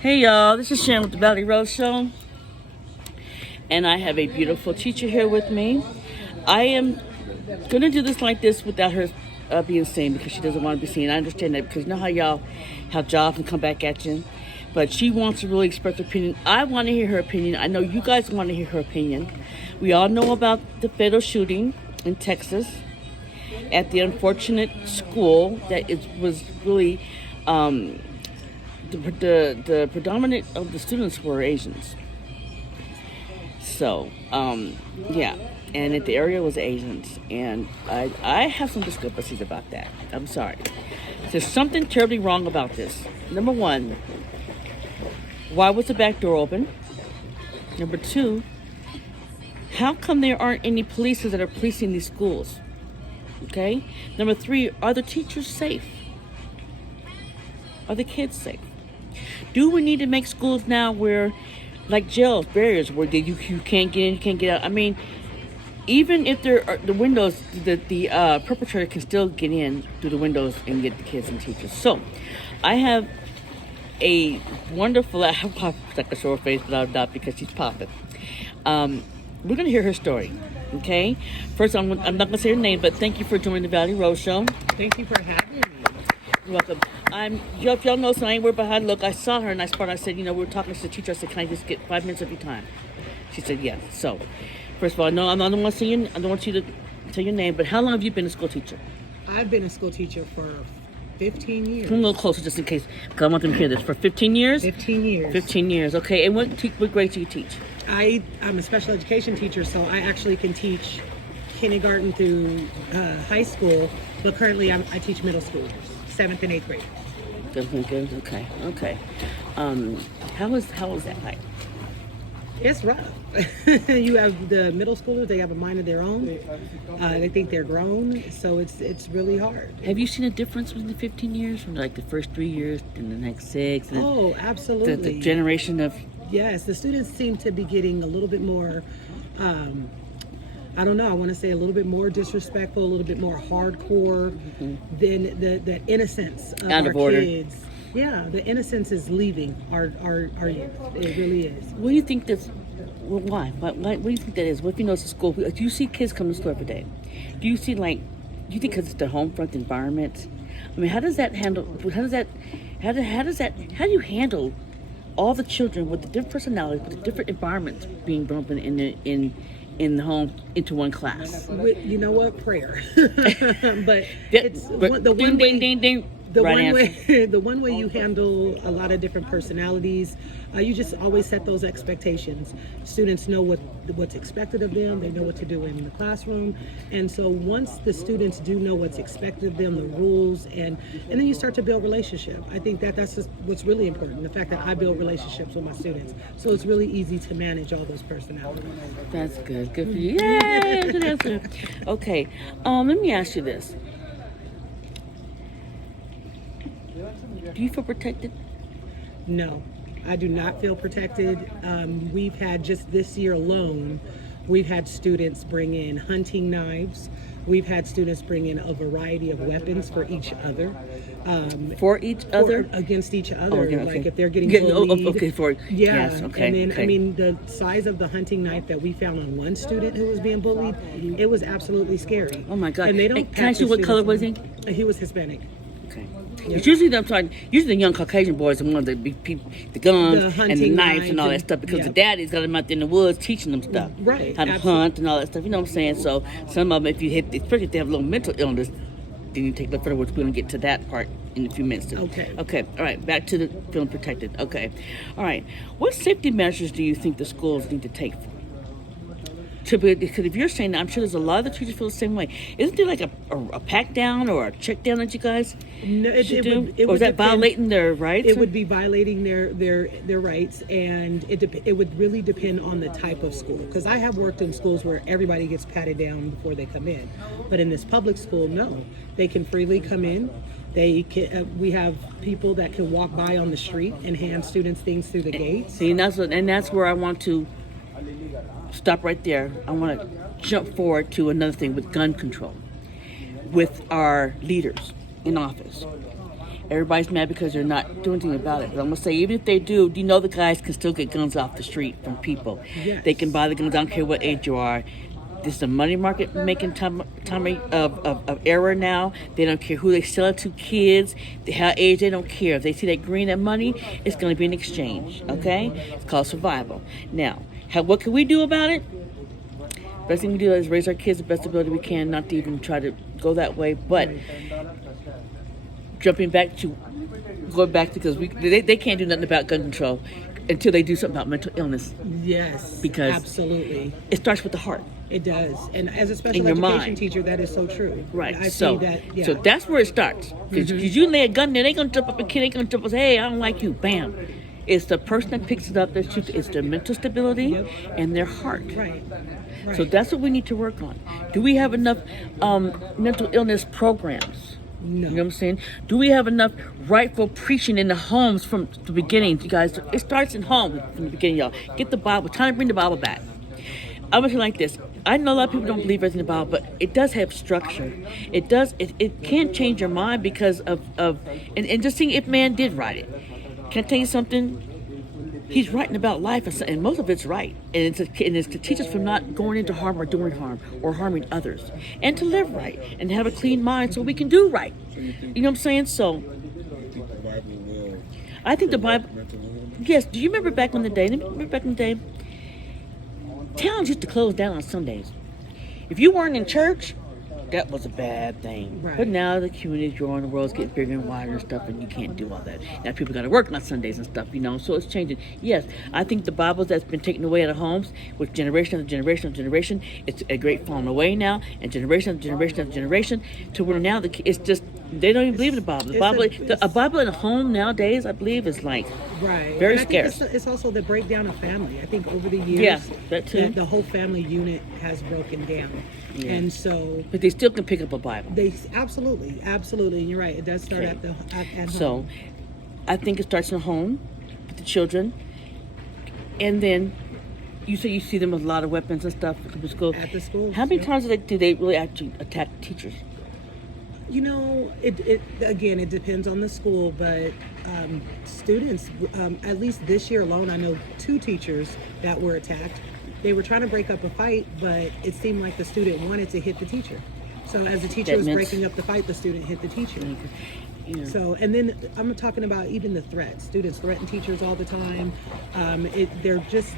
Hey y'all, this is Sharon with the Valley Rose Show, and I have a beautiful teacher here with me. I am going to do this like this without her being seen because she doesn't want to be seen. I understand that because you know how jobs can come back at you, but she wants to really express her opinion. I want to hear her opinion. I know you guys want to hear her opinion. We all know about the fatal shooting in Texas at the unfortunate school that was really. The predominant of the students were Asians. So, yeah. And the area was Asians. And I have some discrepancies about that. I'm sorry. There's something terribly wrong about this. Number one, why was the back door open? Number two, how come there aren't any police that are policing these schools? Okay? Number three, are the teachers safe? Are the kids safe? Do we need to make schools now where, like jails, barriers, where you can't get in, you can't get out? I mean, even if there are the windows, the perpetrator can still get in through the windows and get the kids and teachers. So, I have a wonderful, I have like a sore face, but I'm not because she's popping. We're going to hear her story, okay? First, I'm not going to say her name, but thank you for joining the Valley Rose Show. Thank you for having me. You're welcome. If y'all know, so I ain't worried behind. Look, I saw her and I said, we were talking to the teacher. I said, can I just get 5 minutes of your time? She said, yes. So, first of all, no, I don't want you to tell your name, but how long have you been a school teacher? I've been a school teacher for 15 years. Come a little closer just in case, because I want them to hear this. For 15 years? 15 years. 15 years, okay. And what grades do you teach? I'm a special education teacher, so I actually can teach kindergarten through high school, but currently I teach middle schoolers, 7th and 8th grade. Good. Okay. How is that like? It's rough. You have the middle schoolers; they have a mind of their own. They think they're grown, so it's really hard. Have you seen a difference in the 15 years from like the first 3 years and the next 6? Oh, absolutely. The generation of yes, the students seem to be getting a little bit more. I don't know. I want to say a little bit more disrespectful, a little bit more hardcore than the innocence of out our of order. kids. Yeah, the innocence is leaving our youth. It really is. What do you think that's? Well, why? What do you think that is? What if you know it's a school? Do you see kids come to school every day? Do you see do you think because it's the home front environment? I mean, how does that handle? How do you handle all the children with the different personalities, with the different environments being bumped in the home into one class? You know what? Prayer. But it's the one way. Ding. The right one answer. way, the one way you handle a lot of different personalities, you just always set those expectations. Students know what's expected of them. They know what to do in the classroom, and so once the students do know what's expected of them, the rules, and then you start to build relationship. I think that's just what's really important. The fact that I build relationships with my students, so it's really easy to manage all those personalities. That's good. Good for you. Yay! Good answer. Okay. Let me ask you this. Do you feel protected? No, I do not feel protected. We've had just this year alone, we've had students bring in hunting knives. We've had students bring in a variety of weapons for each other. For each other? Against each other. Oh, okay. Like if they're getting bullied. Okay, yes, okay. And then, okay. I mean, the size of the hunting knife that we found on one student who was being bullied, it was absolutely scary. Oh my God. And they don't Can I ask you what color was he? He was Hispanic. Okay. It's usually the young Caucasian boys are one of the guns and the knives and all that stuff because the daddy's got them out there in the woods teaching them stuff. Right. How to hunt and all that stuff. You know what I'm saying? So some of them, especially if they have a little mental illness, then you take the further, which we're going to get to that part in a few minutes. Okay. Okay. All right. Back to the feeling protected. Okay. All right. What safety measures do you think the schools need to take? Because if you're saying that, I'm sure there's a lot of the teachers feel the same way. Isn't there like a pack down or a check down that you guys should do? Or is that violating their rights? It would be violating their rights, and it would really depend on the type of school. Because I have worked in schools where everybody gets patted down before they come in, but in this public school, no, they can freely come in. They can, we have people that can walk by on the street and hand students things through the gates. See, and that's where I want to stop right there. I want to jump forward to another thing with gun control with our leaders in office. Everybody's mad because they're not doing anything about it. But I'm gonna say, even if they do, you know the guys can still get guns off the street from people. Yes. They can buy the guns. I don't care what age you are. This is a money market making time of error now. They don't care who they sell it to, kids, how age, they don't care. If they see that green and money, it's going to be an exchange, okay? It's called survival. Now, what can we do about it? Best thing we do is raise our kids the best ability we can, not to even try to go that way. But going back to, because they can't do nothing about gun control until they do something about mental illness. Yes, because absolutely. It starts with the heart. It does. And as a special your education mind. teacher, that is so true. Right. I So see that. Yeah. so that's where it starts. Because you lay a gun there, they gonna jump up a kid, they gonna jump up and say, hey, I don't like you. Bam. It's the person that picks it up that shoots. It's their mental stability and their heart. Right. Right. So that's what we need to work on. Do we have enough mental illness programs? No. You know what I'm saying? Do we have enough rightful preaching in the homes from the beginning, you guys? It starts in home from the beginning, y'all. Get the Bible. Trying to bring the Bible back. I'm gonna say like this. I know a lot of people don't believe everything in the Bible, but it does have structure. It does. It can change your mind because of and just seeing if man did write it. Can I tell you something? He's writing about life, and most of it's right. And it's to teach us from not going into harm or doing harm or harming others, and to live right and have a clean mind so we can do right. You know what I'm saying? So, I think the Bible. Yes. Do you remember back in the day? Towns used to close down on Sundays. If you weren't in church, that was a bad thing. Right. But now the community's growing, the world's getting bigger and wider and stuff, and you can't do all that. Now people got to work on Sundays and stuff, so it's changing. Yes, I think the Bibles that's been taken away out of homes with generation after generation after generation, it's a great falling away now, and generation after generation after generation, to where now it's just, they don't even believe in the Bible. A Bible in a home nowadays, I believe, is like very and I scarce. think it's also the breakdown of family. I think over the years, that too. The whole family unit has broken down. Yeah. And so But they still can pick up a Bible. they absolutely, you're right. It does start at home. So, I think it starts in home with the children, and then you say you see them with a lot of weapons and stuff at the school. At the schools, how many yeah. times do they really actually attack teachers? It again, it depends on the school, but students, at least this year alone, I know 2 teachers that were attacked. They were trying to break up a fight, but it seemed like the student wanted to hit the teacher. So as the teacher was breaking up the fight, the student hit the teacher. Yeah. So, and then I'm talking about even the threats. Students threaten teachers all the time. They're just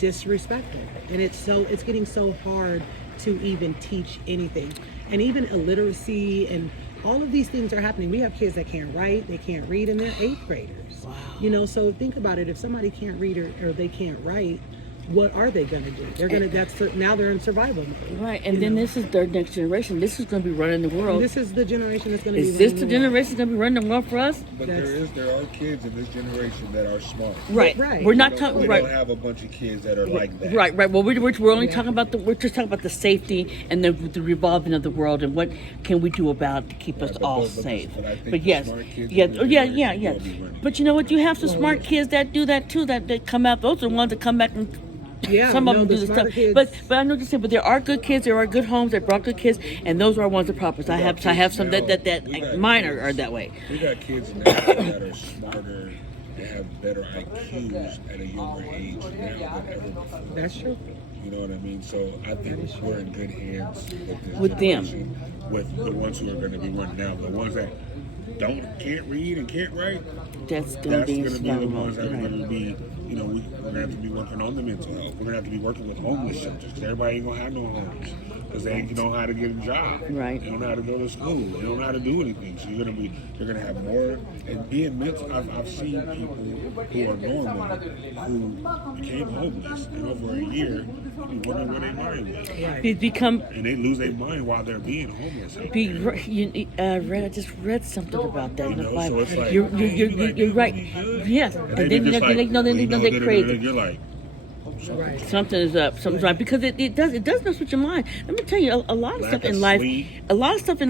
disrespectful, and it's getting so hard to even teach anything. And even illiteracy and all of these things are happening. We have kids that can't write, they can't read, and they're 8th graders. Wow. So think about it. If somebody can't read or they can't write, what are they going to do? Now they're in survival mode. Right, and then this is their next generation. This is going to be running the world. This is the generation that's going to be. Is this the generation going to be running the world for us? But there are kids in this generation that are smart. Right. Right. We're not talking. We Right. don't have a bunch of kids that are like that. Right. Well, we're only talking about we're just talking about the safety and the revolving of the world and what can we do about it to keep us all safe. But I think But the yes, smart kids yeah, in this yeah. generation will be winning. But you know what? You have some smart kids that do that too. That come out. Those are the ones that come back and. Yeah, Some of them the do the smarter stuff, kids. but I know what you're saying. But there are good kids, there are good homes that brought good kids, and those are ones that proppers. I have some that mine are that way. We got kids now that are smarter and have better IQs at a younger age now than ever before. That's true. You know what I mean? So I think we're in good hands With them. generation, with the ones who are going to be running now. The ones that can't read and can't write, That's going to be the ones that are right. going to be, we're going to have to be working on the mental health. We're going to have to be working with homeless shelters because everybody ain't going to have no homes because they ain't know how to get a job. Right. They don't know how to go to school. They don't know how to do anything. So you're going to have more. And being mental, I've seen people who are normal who became homeless and over a year, you wonder where their mind was. It's become. And they lose their mind while they're being homeless. I just read something about that in the So Bible. it's like, You're they're right. really good. Yes, and then they're crazy. You're like, Right. Something is up. Something's right because it does mess with your mind. Let me tell you, a lot of Lack stuff of in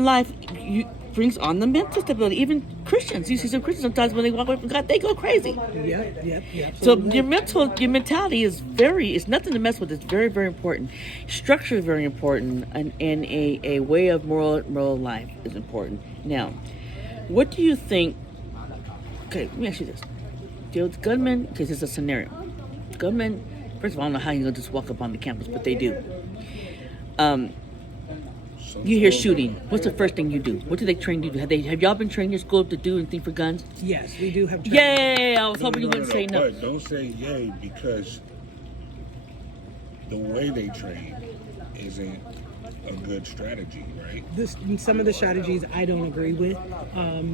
life, sleep. brings on the mental stability. Even Christians, you see some Christians sometimes when they walk away from God, they go crazy. Yep. So your mentality is it's nothing to mess with. It's very, very important. Structure is very important, and a way of moral life is important. Now, what do you think Okay, let me ask you this. Deal with gunmen, because it's a scenario. Gunmen, first of all, I don't know how you're going to just walk up on the campus, but they do. You hear shooting. What's the first thing you do? What do they train you to do? Have y'all been trained in school to do anything for guns? Yes, we do have training. Yay! I was hoping you wouldn't say no. But don't say yay, because the way they train isn't a good strategy, right? Some of the strategies I don't agree with.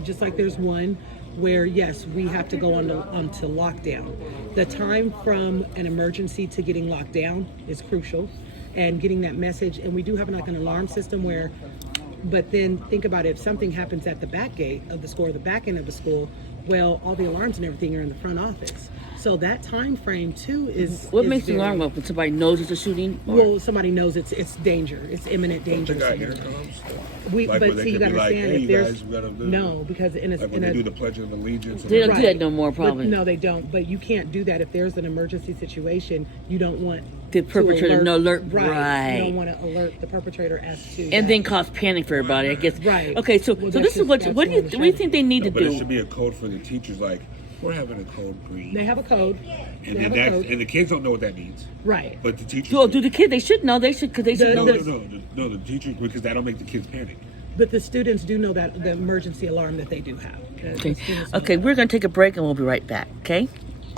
Just like there's one where, yes, we have to go onto lockdown. The time from an emergency to getting locked down is crucial, and getting that message. And we do have like an alarm system where, but then think about it, if something happens at the back gate of the school or the back end of the school, well, all the alarms and everything are in the front office. So that time frame too is What is makes the very- alarm go off when somebody knows it's a shooting? Or- Well, somebody knows it's danger. It's imminent They danger. got intercoms. We, Like, but where they see, you could gotta be like, understand hey, if you there's guys, we gotta do no, because in a, like in when a they do the Pledge of Allegiance. They don't Right. do that no more, But probably. no, they don't. But you can't do that if there's an emergency situation. You don't want The perpetrator no alert. Right. Right. You don't want to alert the perpetrator as to And that. then cause panic for everybody, I guess. Right. Okay, so Well, so that's this is just- what that's what do one you of the what do you think they need No, to but it do? should be a code for the teachers. Like, we're having a code green, They have a code. and They then have a that, code. and the kids don't know what that means. Right. But the teachers. Well, do the kids? They should know. They should because they should The- know. No, the teachers, because that'll make the kids panic. But the students do know that the emergency alarm that they do have. The Okay. students know Okay, that. we're gonna take a break and we'll be right back. Okay.